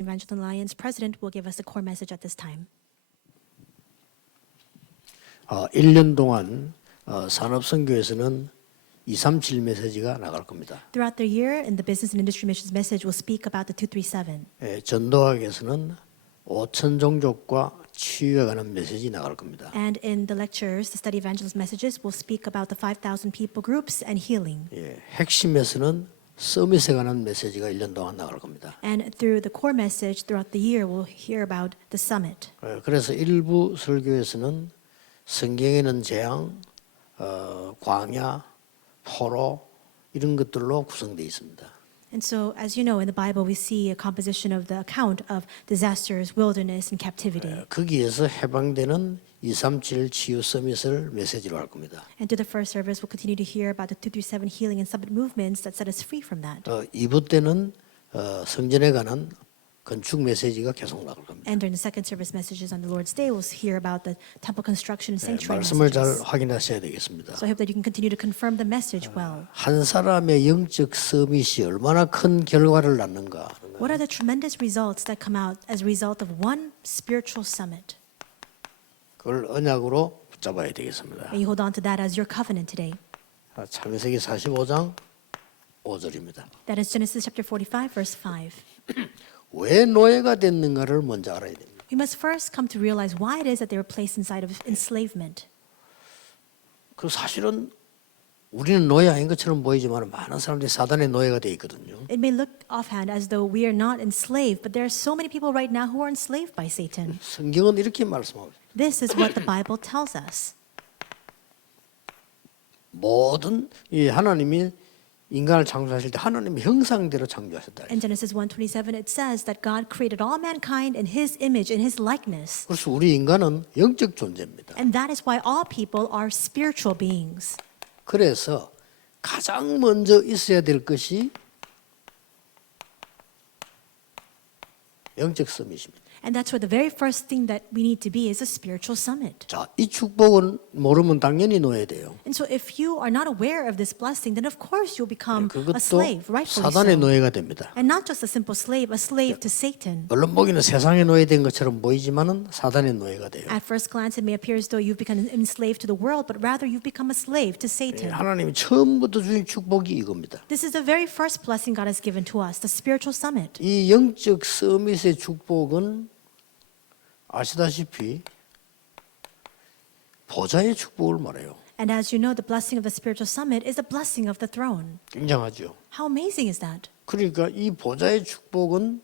Evangeline Alliance president will give us a core message at this time. 1년 동안 산업선교에서는 237 메시지가 나갈 겁니다. Throughout the year, in the Business and Industry Missions message, we'll speak about the 237. 전도학에서는 5천 종족과 치유에 관한 메시지 나갈 겁니다. And in the lectures, the study evangelist messages, we'll speak about the 5,000 people groups and healing. 핵심에서는 서밋에 관한 메시지가 1년 동안 나갈 겁니다. And through the core message throughout the year, we'll hear about the summit. 그래서 일부 설교에서는 성경에는 재앙, 광야, 포로 이런 것들로 구성되어 있습니다. And so, as you know, in the Bible, we see a composition of the account of disasters, wilderness, and captivity. 거기에서 해방되는 237 치유 서밋을 메시지로 할 겁니다. And through the first service, we'll continue to hear about the 237 healing and summit movements that set us free from that. 2부 때는 성전에 관한 건축 메시지가 계속 나갈 겁니다. And during the second service messages on the Lord's Day, we'll hear about the temple construction and sanctuary 말씀을 잘 messages. 확인하셔야 되겠습니다. So I hope that you can continue to confirm the message well. 한 사람의 영적 서밋이 얼마나 큰 결과를 낳는가 하는 What are the tremendous results that come out as a result of one spiritual summit? 그걸 언약으로 붙잡아야 되겠습니다. May you hold on to that as your covenant today. 창세기 45장 5절입니다. That is Genesis chapter 45, verse 5. 왜 노예가 됐는가를 먼저 알아야 됩니다. We must first come to realize why it is that they were placed inside of enslavement. 그 사실은 우리는 노예 아닌 것처럼 보이지만 많은 사람들이 사단의 노예가 돼 있거든요. It may look offhand as though we are not enslaved, but there are so many people right now who are enslaved by Satan. 성경은 이렇게 말씀합니다. This is what the Bible tells us. 모든 이 하나님이 인간을 창조하실 때 하나님의 형상대로 창조하셨다. In Genesis 1:27, it says that God created all mankind in His image, in His likeness. 그래서 우리 인간은 영적 존재입니다. And that is why all people are spiritual beings. 그래서 가장 먼저 있어야 될 것이 영적 서밋입니다. And that's where the very first thing that we need to be is a spiritual summit. 자, 이 축복은 모르면 당연히 놓아야 돼요. And so if you are not aware of this blessing, then of course you'll become a 그것도 slave, rightfully 사단의 so. 노예가 됩니다. And not just a simple slave, a slave to Satan. 얼른 보기는 세상의 노예된 것처럼 보이지만은 사단의 노예가 돼요. At first glance, it may appear as though you've become enslaved to the world, but rather you've become a slave to Satan. 하나님이 처음부터 주신 축복이 이겁니다. This is the very first blessing God has given to us, the spiritual summit. 이 영적 서밋의 축복은 아시다시피 보좌의 축복을 말해요. And as you know, the blessing of the spiritual summit is a blessing of the throne. 굉장하죠. How amazing is that? 그러니까 이 보좌의 축복은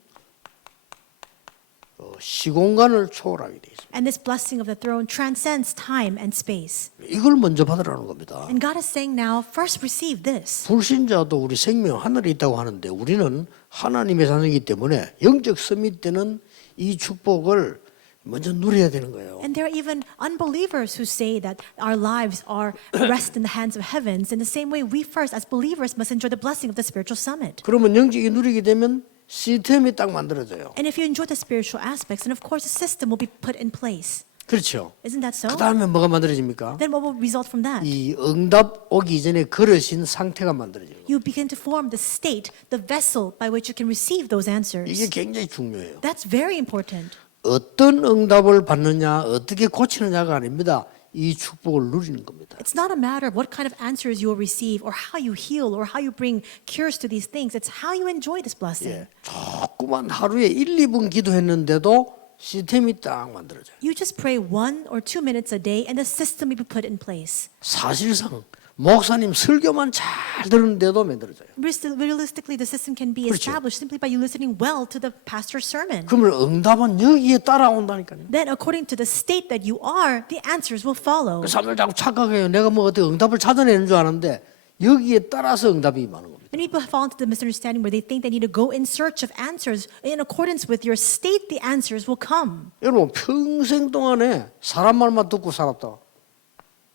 시공간을 초월하게 돼 있습니다. And this blessing of the throne transcends time and space. 이걸 먼저 받으라는 겁니다. And God is saying now, first receive this. 불신자도 우리 생명 하늘에 있다고 하는데 우리는 하나님의 자녀이기 때문에 영적 서밋 때는 이 축복을 먼저 누려야 되는 거예요. And there are even unbelievers who say that our lives are rest in the hands of heavens. In the same way, we first, as believers, must enjoy the blessing of the spiritual summit. 그러면 영적이 누리게 되면 시스템이 딱 만들어져요. And if you enjoy the spiritual aspects, then of course a system will be put in place. 그렇죠. Isn't that so? 그 다음에 뭐가 만들어집니까? Then what will result from that? 이 응답 오기 전에 그릇인 상태가 만들어져요. You begin to form the state, the vessel by which you can receive those answers. 이게 굉장히 중요해요. That's very important. 어떤 응답을 받느냐, 어떻게 고치느냐가 아닙니다. 이 축복을 누리는 겁니다. It's not a matter of what kind of answers you will receive or how you heal or how you bring cures to these things. It's how you enjoy this blessing. 조그만 하루에 1, 2분 기도했는데도 시스템이 딱 만들어져요. You just pray 1 or 2 minutes a day and the system will be put in place. 사실상 목사님 설교만 잘 들었는데도 만들어져요. Realistically, the system can be 그렇죠. established simply by you listening well to the pastor's sermon. 그러면 응답은 여기에 따라온다니까요. Then, according to the state that you are, the answers will follow. 그 사람들 자꾸 착각해요. 내가 뭐 어떻게 응답을 찾아내는 줄 아는데 여기에 따라서 응답이 많은 겁니다. Many people fall into the misunderstanding where they think they need to go in search of answers. In accordance with your state, the answers will come. 여러분 평생 동안에 사람 말만 듣고 살았다.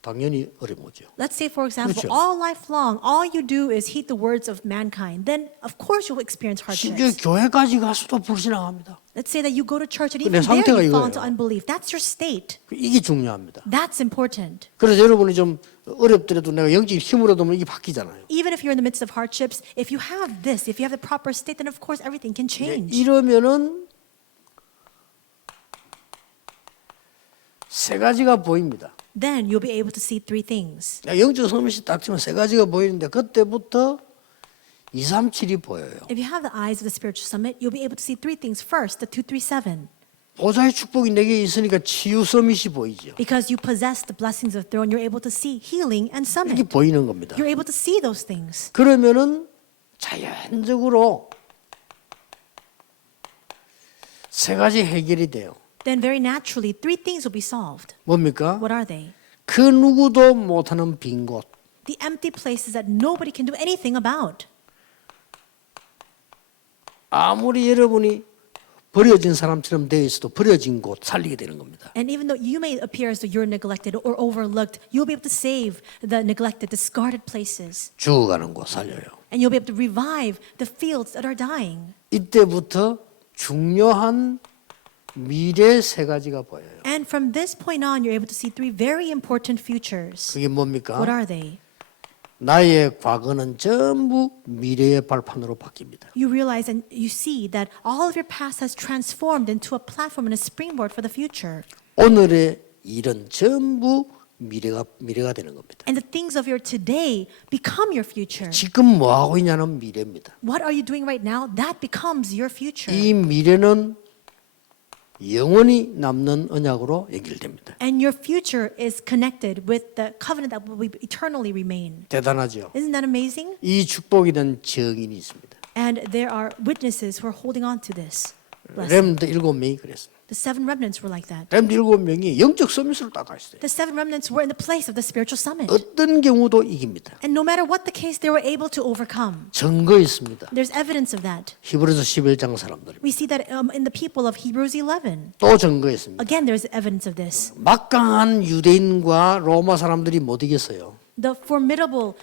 당연히 어려워죠. Let's say, for example, 그렇죠. all life long, all you do is heed the words of mankind. Then, of course, you'll experience 심지어 hardships. 교회까지 가서도 불신앙합니다. Let's say that you go to church and 근데 even there 상태가 you fall into 이거예요. unbelief. That's your state. 이게 중요합니다. That's important. 그래서 여러분이 좀 어렵더라도 내가 영적 힘으로 보면 이게 바뀌잖아요. Even if you're in the midst of hardships, if you have this, if you have the proper state, then of course everything can change. 이러면은 세 가지가 보입니다. then you'll be able to see three things. 영적 서밋이 딱 치면 세 가지가 보이는데 그때부터 2, 3, 7이 보여요. If you have the eyes of the spiritual summit, you'll be able to see three things. First, the 2, 3, 7. 보좌의 축복이 내게 있으니까 치유 서밋이 보이죠. Because you possess the blessings of the throne, you're able to see healing and 이게 summit. 보이는 겁니다. You're able to see those things. 그러면은 자연적으로 세 가지 해결이 돼요. Then very naturally, three things will be solved. 뭡니까? What are they? 그 누구도 못하는 빈 곳. The empty places that nobody can do anything about. 아무리 여러분이 버려진 사람처럼 되어 있어도 버려진 곳 살리게 되는 겁니다. And even though you may appear as though you're neglected or overlooked, you'll be able to save the neglected, discarded places. 죽어가는 곳 살려요. And you'll be able to revive the fields that are dying. 이때부터 중요한 미래 세 가지가 보여요. And from this point on, you're able to see three very important futures. 그게 뭡니까? What are they? 나의 과거는 전부 미래의 발판으로 바뀝니다. You realize and you see that all of your past has transformed into a platform and a springboard for the future. 오늘의 일은 전부 미래가 되는 겁니다. And the things of your today become your future. 지금 뭐 하고 있냐는 미래입니다. What are you doing right now? That becomes your future. 이 미래는 영원히 남는 언약으로 연결됩니다. And your future is connected with the covenant that will eternally remain. 대단하죠. Isn't that amazing? 이 축복에 대한 증인이 있습니다. And there are witnesses who are holding on to this blessing. 렘드 7명이 그랬습니다. The seven remnants were like that. 렘드 7명이 영적 서밋으로 딱 있어요. The seven remnants were in the place of the spiritual summit. 어떤 경우도 이깁니다. And no matter what the case, they were able to overcome. 증거 있습니다. There's evidence of that. 히브리서 11장 사람들. We see that in the people of Hebrews 11. 또 증거 있습니다. Again, there's evidence of this. 막강한 유대인과 로마 사람들이 못 이겼어요. The formidable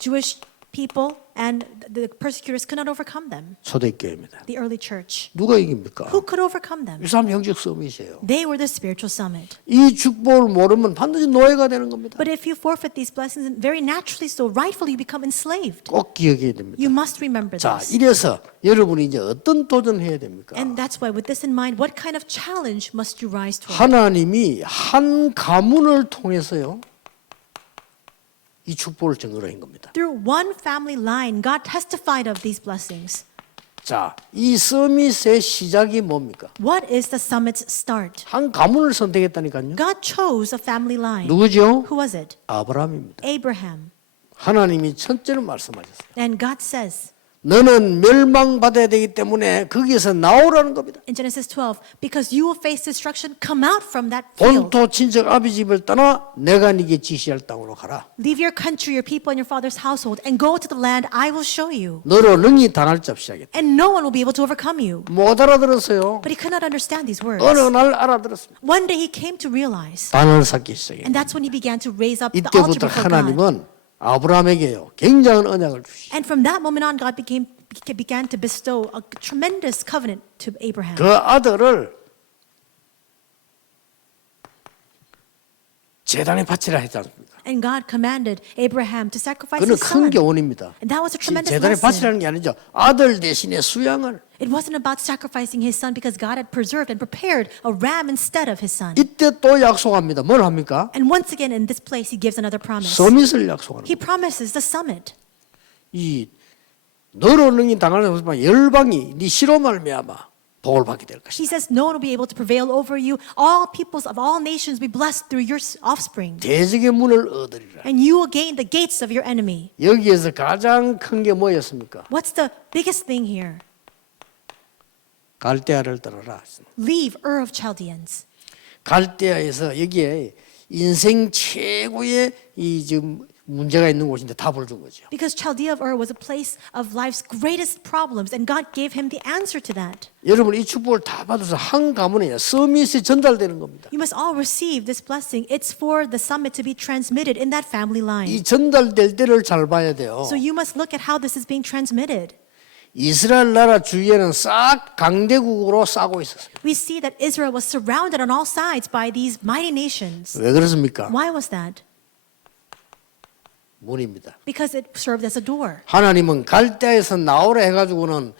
Jewish people and the persecutors could not overcome them. 초대교회입니다. The early church. 누가 이깁니까? Who could overcome them? 이 사람 영적 서밋이에요. They were the spiritual summit. 이 축복을 모르면 반드시 노예가 되는 겁니다. But if you forfeit these blessings, and very naturally so, rightfully you become enslaved. 꼭 기억해야 됩니다. You must remember 자, this. 이래서 여러분이 이제 어떤 도전해야 됩니까? And that's why, with this in mind, what kind of challenge must you rise to? 하나님이 한 가문을 통해서요. 이 축복을 증거로 한 겁니다. Through one family line, God testified of these blessings. 자, 이 서밋의 시작이 뭡니까? What is the summit's start? 한 가문을 선택했다니까요. God chose a family line. 누구죠? Who was it? 아브라함입니다. Abraham. 하나님이 첫째로 말씀하셨어요. And God says 너는 멸망받아야 되기 때문에 거기에서 나오라는 겁니다. in Genesis 12, because you will face destruction, come out from that field. 본토 친척 아비 집을 떠나 내가 네게 지시할 땅으로 가라. Leave your country, your people, and your father's household, and go to the land I will show you. 너로 능히 당할 자 시작했다. And no one will be able to overcome you. 못 알아들었어요. But he could not understand these words. 어느 날 알아들었습니다. One day he came to realize, 단을 쌓기 시작했다. and that's when he began to raise up the altar 이때부터 before God. 하나님은 아브라함에게요 굉장한 언약을 주시고 And from that moment on, God began to bestow a tremendous covenant to Abraham. 그 아들을 제단에 바치라 했지 않습니까? And God commanded Abraham to sacrifice 그는 his 큰 son. 교훈입니다. And that was a tremendous 제단에 lesson. 바치라는 게 아니죠. 아들 대신에 수양을. It wasn't about sacrificing his son because God had preserved and prepared a ram instead of his son. 이때 또 약속합니다. 뭘 합니까? And once again, in this place, he gives another promise. 서밋을 약속하는 He 거예요. promises the summit. 이 너로 능히 당하는 것만 열방이 네 시로 말미암아 복을 받게 될 것이다. He says, no one will be able to prevail over you. All peoples of all nations will be blessed through your offspring. 대적의 문을 얻으리라. And you will gain the gates of your enemy. 여기에서 가장 큰 게 뭐였습니까? What's the biggest thing here? 갈대아를 떠나라. Leave Ur of Chaldeans. 갈대아에서 여기에 인생 최고의 이 지금 문제가 있는 곳인데 답을 준 거죠. Because Chaldea of Ur was a place of life's greatest problems, and God gave him the answer to that. 여러분 이 축복을 다 받아서 한 가문에 서밋이 전달되는 겁니다. You must all receive this blessing. It's for the summit to be transmitted in that family 이 line. 전달될 때를 잘 봐야 돼요. So you must look at how this is being transmitted. 이스라엘 나라 주위에는 싹 강대국으로 싸고 있었어요. We see that Israel was surrounded on all sides by these mighty nations. 왜 그렇습니까? Why was that? 문입니다. Because it served as a door. 하나님은 갈대아에서 나오라 해가지고는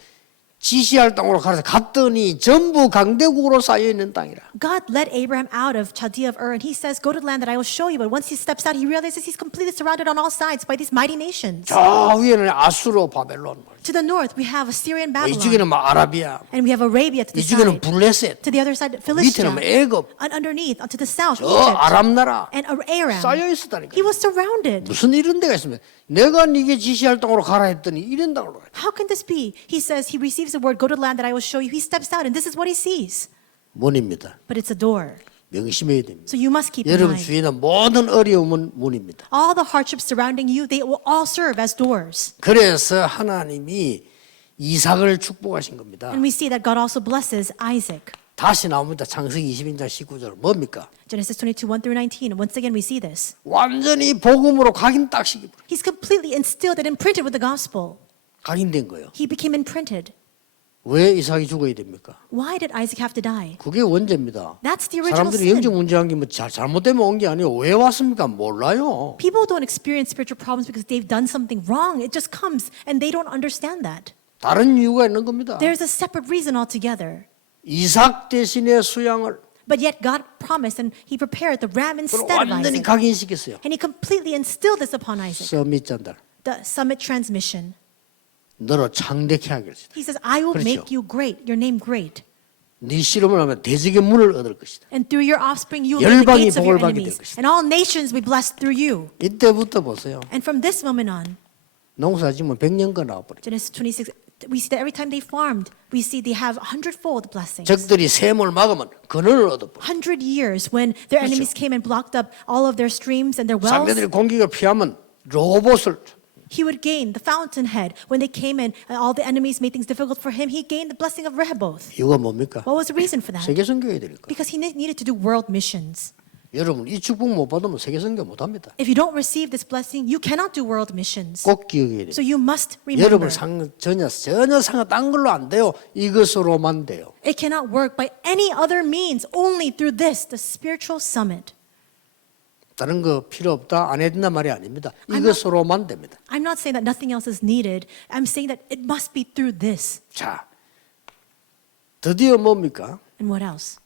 지시할 땅으로 가서 갔더니 전부 강대국으로 쌓여 있는 땅이라. God led Abraham out of Chaldea of Ur, and he says, "Go to the land that I will show you." But once he steps out, he realizes he's completely surrounded on all sides by these mighty nations. 저 위에는 아수르, 바벨론, To the north, we have Assyrian 이쪽에는 Babylon, 막 아라비아, and we have Arabia to the 이쪽에는 side. 블레셋, To the other side, Philistia, 밑에는 애굽, and underneath, to the south, 저 Egypt, 아람 나라 and Aram. 쌓여 있었다니까. He was surrounded. 무슨 이런 데가 있습니까? 내가 네게 지시할 땅으로 가라 했더니 이런 땅으로 가라. How can this be? He says he receives the word, "Go to the land that I will show you." He steps out, and this is what he sees. 문입니다. But it's a door, 명심해야 됩니다. so you must keep in 여러분 mind. 주위에 있는 모든 어려움은 문입니다. All the hardships surrounding you, they will all serve as doors. 그래서 하나님이 이삭을 축복하신 겁니다. And we see that God also blesses Isaac. 다시 나옵니다. 창세기 22장 19절 뭡니까? Genesis 22, 1 through 19. And once again, we see this. 완전히 복음으로 각인딱식이 He's completely instilled and imprinted with the gospel. 각인된 거예요. He became imprinted. 왜 이삭이 죽어야 됩니까? Why did Isaac have to die? 그게 원죄입니다. That's the original 사람들이 sin. 영적 문제한 게 뭐 잘못되면 온 게 아니에요. 왜 왔습니까? 몰라요. People don't experience spiritual problems because they've done something wrong. It just comes, and they don't understand that. 다른 이유가 있는 겁니다. There's a separate reason altogether. 이삭 대신에 수양을 But yet God promised, and He prepared the ram instead of 완전히 Isaac. 각인시켰어요. And He completely instilled this upon Isaac. 서밋 전달. The summit transmission. 너로 창대케 하겠다. He says, "I will 그렇죠. make you great, your name great. 네 씨름을 하면 대적의 문을 얻을 것이다. And through your offspring, you will win the 열방이 gates of your 복을 받게 될 enemies. 것이다. And all nations will be blessed through you." 이때부터 보세요. And from this moment on, 농사 지으면 100년간 나와버려. Genesis 26, we see that every time they farmed, we see they have 100-fold blessings. 적들이 샘을 막으면 근원을 얻어버려. 100 years when their enemies came and blocked up all of their streams and their wells, 상대들이 공격을 피하면 로봇을 he would gain the fountainhead. When they came in and all the enemies made things difficult for him, he gained the blessing of Rehoboth. 이유가 뭡니까? What was the reason for that? 세계 선교해야 되니까. Because he needed to do world missions. 여러분 이 축복 못 받으면 세계 선교 못 합니다. If you don't receive this blessing, you cannot do world missions. 꼭 기억해야 돼요. So you must remember. 여러분 전혀 상관 딴 걸로 안 돼요. 이것으로만 돼요. It cannot work by any other means, only through this, the spiritual summit. 다른 거 필요 없다 안 해야 된단 말이 아닙니다. 이것으로만 됩니다. I'm not saying that nothing else is needed. I'm saying that it must be through this. 자, 드디어 뭡니까? And what else?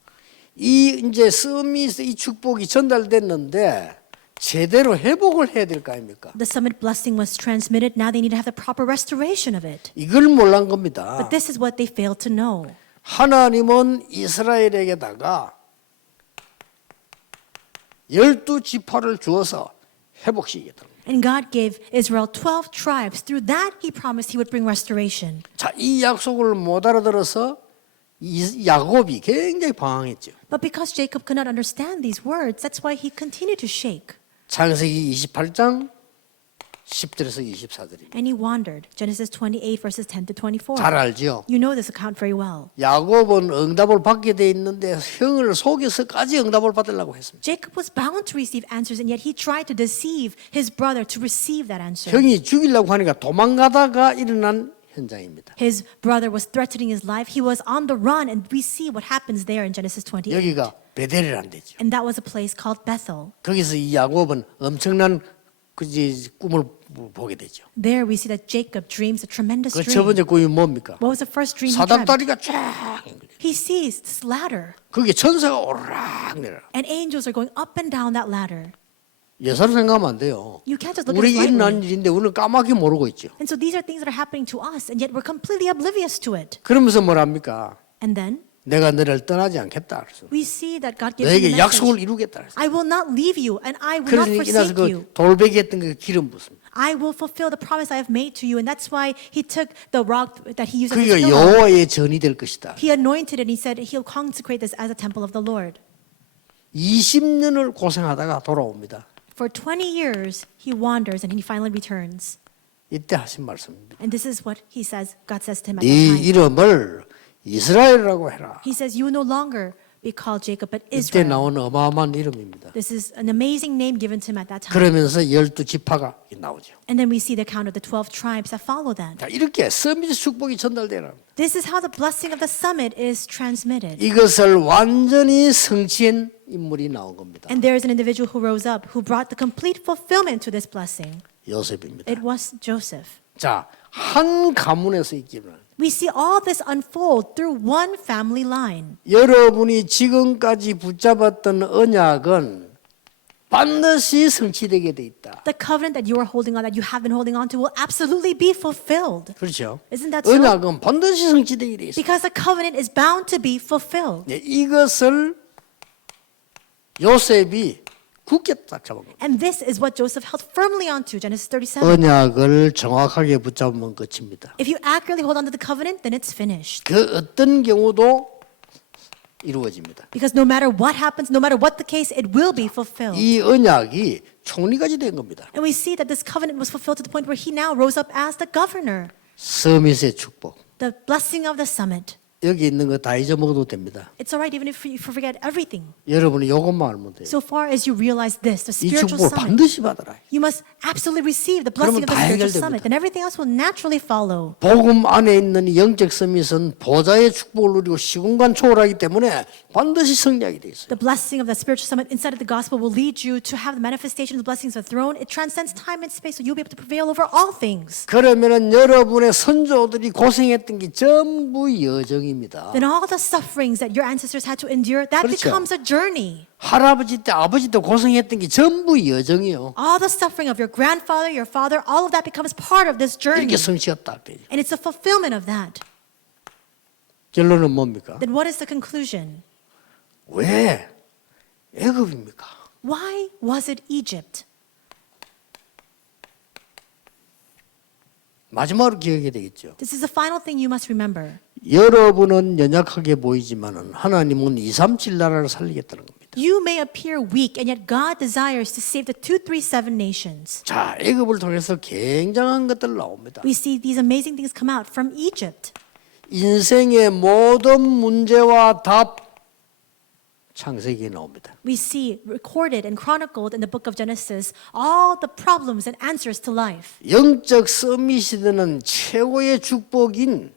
이 이제 서밋 이 축복이 전달됐는데 제대로 회복을 해야 될 거 아닙니까? The summit blessing was transmitted. Now they need to have the proper restoration of it. 이걸 몰란 겁니다. But this is what they failed to know. 하나님은 이스라엘에게다가 12지파를 주어서 회복시키겠다. And God gave Israel 12 tribes. Through that, He promised He would bring restoration. 자, 이 약속을 못 알아들어서 야곱이 굉장히 방황했죠. But because Jacob could not understand these words, that's why he continued to shake. 창세기 28장 10절에서 24절입니다. And he wandered. Genesis 28, verses 10 to 24. 잘 알죠? You know this account very well. 야곱은 응답을 받게 돼 있는데 형을 속여서까지 응답을 받으려고 했습니다. Jacob was bound to receive answers, and yet he tried to deceive his brother to receive that answer. 형이 죽이려고 하니까 도망가다가 일어난 현장입니다. His brother was threatening his life. He was on the run, and we see what happens there in Genesis 28. 여기가 베델이란 데죠. And that was a place called Bethel. 거기서 이 야곱은 엄청난 꿈을 보게 되죠. There we see that Jacob dreams a tremendous 그 첫 dream. 번째 꿈이 뭡니까? What was the first dream he dreamt? 사닥다리가 쫙 He sees this ladder, 거기에 천사가 오르락 내려. and angels are going up and down that ladder. 예사로 생각하면 안 돼요. You can't just look at 우리 it 일어난 lightly. 일인데 우리는 까맣게 모르고 있죠. And so these are things that are happening to us, and yet we're completely oblivious to it. 그러면서 뭐랍니까? And then 내가 너를 떠나지 않겠다. 그래서 we see that God gives him 너에게 the 약속을 message. 이루겠다. 그래서 I will not leave you, and I will not 그래서 이나서 forsake you. 그 돌베개 했던 그 기름 부습니다. I will fulfill the promise I have made to you. And that's why he took the rock that he used as his 그게 pillow. 여호와의 전이 될 것이다. He anointed it, and he said he'll consecrate this as a temple of the Lord. 20년을 고생하다가 돌아옵니다. For 20 years, he wanders, and he finally returns. 이때 하신 말씀입니다. And this is what he says, God says to him at that 네 time. 이름을 이스라엘이라고 해라. He says, you will no longer be called Jacob, but 이때 Israel. 나온 어마어마한 이름입니다. This is an amazing name given to him at that time. 그러면서 12지파가 나오죠. And then we see the account of the 12 tribes that follow that. 자, 이렇게 서밋 축복이 전달되라. This is how the blessing of the summit is transmitted. 이것을 완전히 성취한 인물이 나온 겁니다. And there is an individual who rose up, who brought the complete fulfillment to this blessing. 요셉입니다. It was Joseph. 자, 한 가문에서 있기는 We see all this unfold through one family line. 여러분이 지금까지 붙잡았던 언약은 반드시 성취되게 돼 있다. The covenant that you are holding on, that you have been holding on to, will absolutely be fulfilled. 그렇죠? Isn't that so? 언약은 반드시 성취되게 돼 있어. Because the covenant is bound to be fulfilled. 이것을 요셉이 굳게 딱 잡은 거예요. And this is what Joseph held firmly onto, Genesis 37. 언약을 정확하게 붙잡으면 끝입니다. If you accurately hold on to the covenant, then it's finished. 그 어떤 경우도 이루어집니다. Because no matter what happens, no matter what the case, it will be fulfilled. 이 언약이 총리까지 된 겁니다. And we see that this covenant was fulfilled to the point where he now rose up as the governor. 서밋의 축복. The blessing of the summit. 여기 있는 거 다 잊어먹어도 됩니다. It's all right even if you forget everything. 여러분이 이것만 알면 돼요. So far as you realize this, the 이 spiritual 축복을 summit, 반드시 받아라. you must absolutely receive the blessing of the 그러면 다 spiritual 해결됩니다. summit, and everything else will naturally follow. 복음 안에 있는 이 영적 서밋은 보좌의 축복을 누리고 시공간 초월하기 때문에 반드시 승리하게 돼 있어요. The blessing of the spiritual summit inside of the gospel will lead you to have the manifestation of the blessings of the throne. It transcends time and space, so you'll be able to prevail over all things. 그러면은 여러분의 선조들이 고생했던 게 전부 여정입니다. Then all the sufferings that your ancestors had to endure, that 그렇죠. becomes a journey. 할아버지 때 아버지 때 고생했던 게 전부 여정이요. All the suffering of your grandfather, your father, all of that becomes part of this journey. 이렇게 성취가 딱 돼요. And it's a fulfillment of that. 결론은 뭡니까? Then what is the conclusion? 왜 애굽입니까? Why was it Egypt? 마지막으로 기억해야 되겠죠. This is the final thing you must remember. 여러분은 연약하게 보이지만은 하나님은 237 나라를 살리겠다는 겁니다. You may appear weak, and yet God desires to save the 237 nations. 자, 애굽을 통해서 굉장한 것들 나옵니다. We see these amazing things come out from Egypt. 인생의 모든 문제와 답 창세기에 나옵니다. We see recorded and chronicled in the book of Genesis all the problems and answers to life. 영적 서밋이 되는 최고의 축복인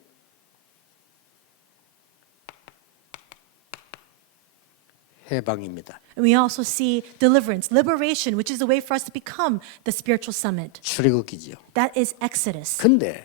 해방입니다. And we also see deliverance, liberation, which is the way for us to become the spiritual summit. 출애굽기죠. That is Exodus. 근데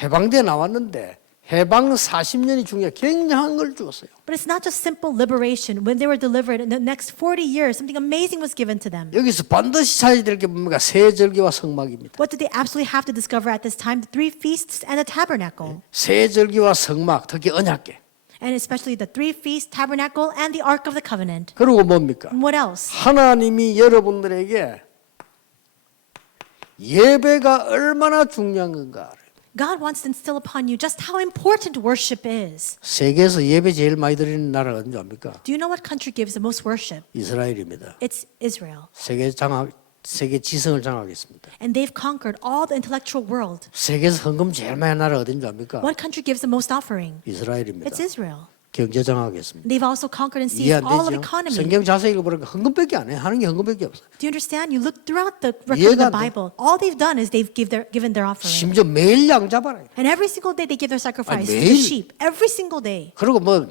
해방돼 나왔는데 해방 40년이 중요해 굉장한 걸 주었어요. But it's not just simple liberation. When they were delivered in the next 40 years, something amazing was given to them. 여기서 반드시 찾아야 될 게 뭡니까? 세절기와 성막입니다. What did they absolutely have to discover at this time? The 3 feasts and the tabernacle. 세절기와 성막, 특히 언약궤. And especially the 3 feasts, tabernacle, and the Ark of the Covenant. 그리고 뭡니까? And what else? 하나님이 여러분들에게 예배가 얼마나 중요한 건가 알아요. God wants to instill upon you just how important worship is. 세계에서 예배 제일 많이 드리는 나라가 어딘지 압니까? Do you know what country gives the most worship? 이스라엘입니다. It's Israel. 세계 지성을 장악했습니다. And they've conquered all the intellectual world. 세계에서 헌금 제일 많이 하는 나라가 어딘지 압니까? What country gives the most offering? 이스라엘입니다. It's Israel. 경제 장악했습니다. They've also conquered and 이해 seized 안 all of 되죠? economy. 성경 자세히 읽어보니까 헌금밖에 안 해. 하는 게 헌금밖에 없어. Do you understand? You look throughout the record of 이해가 안 the 돼. Bible. All they've done is they've given their offering. 심지어 매일 양 잡아라. And every single day they give their sacrifice to 매일. the sheep. Every single day. 그리고 뭐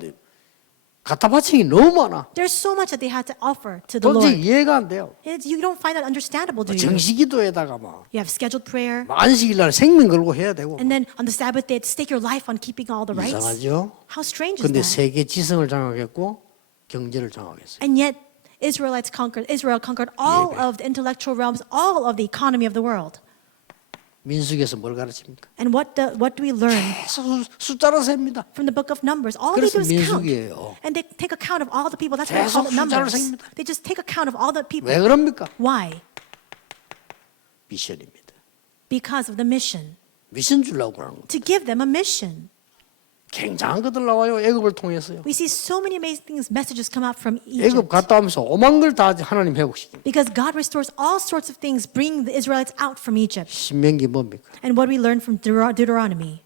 갖다 바치기 너무 많아. There's so much that they had to offer to the Lord. 도저히 이해가 안 돼요. You don't find that understandable, do you? 정시기도에다가 막 You have scheduled prayer. 안식일날 생명 걸고 해야 되고. And then on the Sabbath day, to stake your life on keeping all the rights. 이상하죠? How strange is 근데 that? 세계 지성을 장악했고 경제를 장악했어요. And yet, Israel conquered all 예배. of the intellectual realms, all of the economy of the world. 민수기에서 뭘 가르칩니까? And what do we learn 계속 숫자로 셉니다. from the book of Numbers? All they 그래서 do is count. 민수기예요. And they take account of all the people. That's why they call 계속 it 숫자로 Numbers. 셉니다. They just take account of all the people. 왜 그럽니까? Why? 미션입니다. Because of the mission. 미션 주려고 그러는 거예요. To give them a mission. 굉장한 것들 나와요. 애굽을 통해서요. We see so many amazing things, messages come out from 애굽 Egypt. 갔다 오면서 오만 걸 다 하나님 회복시킵니다. Because God restores all sorts of things, bringing the Israelites out from Egypt. 신명기 뭡니까? And what we learn from Deuteronomy,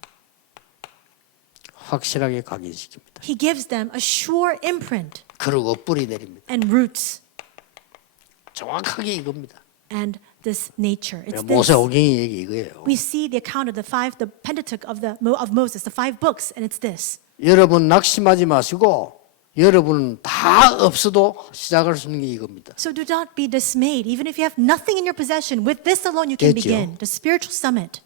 확실하게 각인시킵니다. He gives them a sure imprint 그리고 뿌리 내립니다. and roots 정확하게 이겁니다. and this nature. It's this. 모세오경의 얘기 이거예요. We see the account of the Pentateuch of Moses, the 5 books, and it's this. 여러분 낙심하지 마시고 여러분은 다 없어도 시작할 수 있는 게 이겁니다. So do not be dismayed. Even if you have nothing in your possession, with this alone you can 됐죠? begin. The spiritual summit.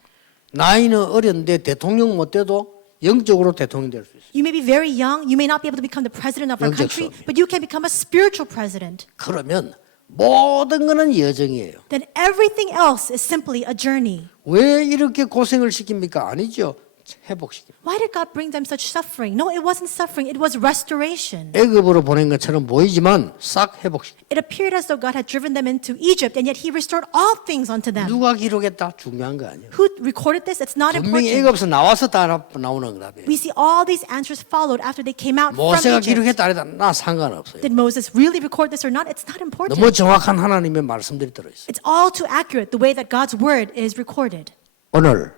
나이는 어렸는데 대통령 못 돼도 영적으로 대통령 될 수 있어요. You may be very young, you may not be able to become the president of our 영적 country, 싸움이에요. but you can become a spiritual president. 그러면 모든 거는 여정이에요. Then everything else is simply a journey. 왜 이렇게 고생을 시킵니까? 아니죠. 회복시킵니다. Why did God bring them such suffering? No, it wasn't suffering, it was restoration. 애굽으로 보낸 것처럼 보이지만 싹 회복시킵니다. It appeared as though God had driven them into Egypt, and yet He restored all things unto them. 누가 기록했다? 중요한 거 아니에요. Who recorded this? It's not 분명히 important. 애굽에서 나와서 다 나오는 답이에요. We see all these answers followed after they came out from 모세가 Egypt. 기록했다 아니다. 나 상관없어요. Did Moses really record this or not? It's not important. 너무 정확한 하나님의 말씀들이 들어있어요. It's all too accurate the way that God's word is recorded. 오늘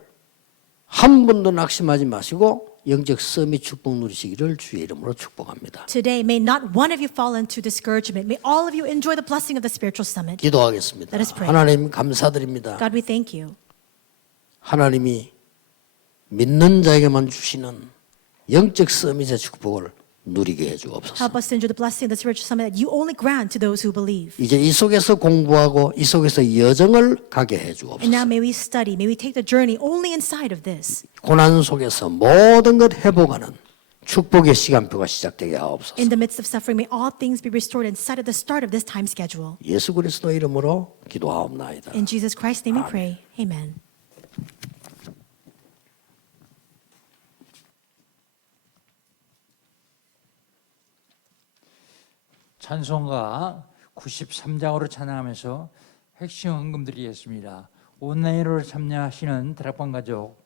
한 번도 낙심하지 마시고 영적 썸이 축복 누리시기를 주의 이름으로 축복합니다. Today, may not one of you fall into discouragement. May all of you enjoy the blessing of the spiritual summit. 기도하겠습니다. Let us pray. 하나님 감사드립니다. God, we thank you. 하나님이 믿는 자에게만 주시는 영적 서밋의 축복을 누리게 해주옵소서. Help us to enjoy the blessing of the spiritual summit that you only grant to those who believe. 이제 이 속에서 공부하고 이 속에서 여정을 가게 And 해주옵소서. now may we study, may we take the journey only inside of this. 고난 속에서 모든 것 회복하는 축복의 시간표가 시작되게 하옵소서. In the midst of suffering, may all things be restored inside of the start of this time schedule. 예수 그리스도 이름으로 기도하옵나이다. In Jesus Christ's name we pray. Amen. 찬송가 93장으로 찬양하면서 핵심 헌금 드리겠습니다. 온라인으로 참여하시는 다락방 가족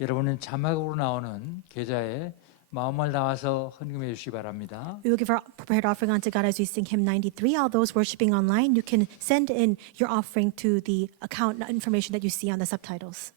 여러분은 자막으로 나오는 계좌에 마음을 나와서 헌금해 주시기 바랍니다. We will give our prepared offering unto God as we sing hymn 93. All those worshiping online, you can send in your offering to the account information that you see on the subtitles.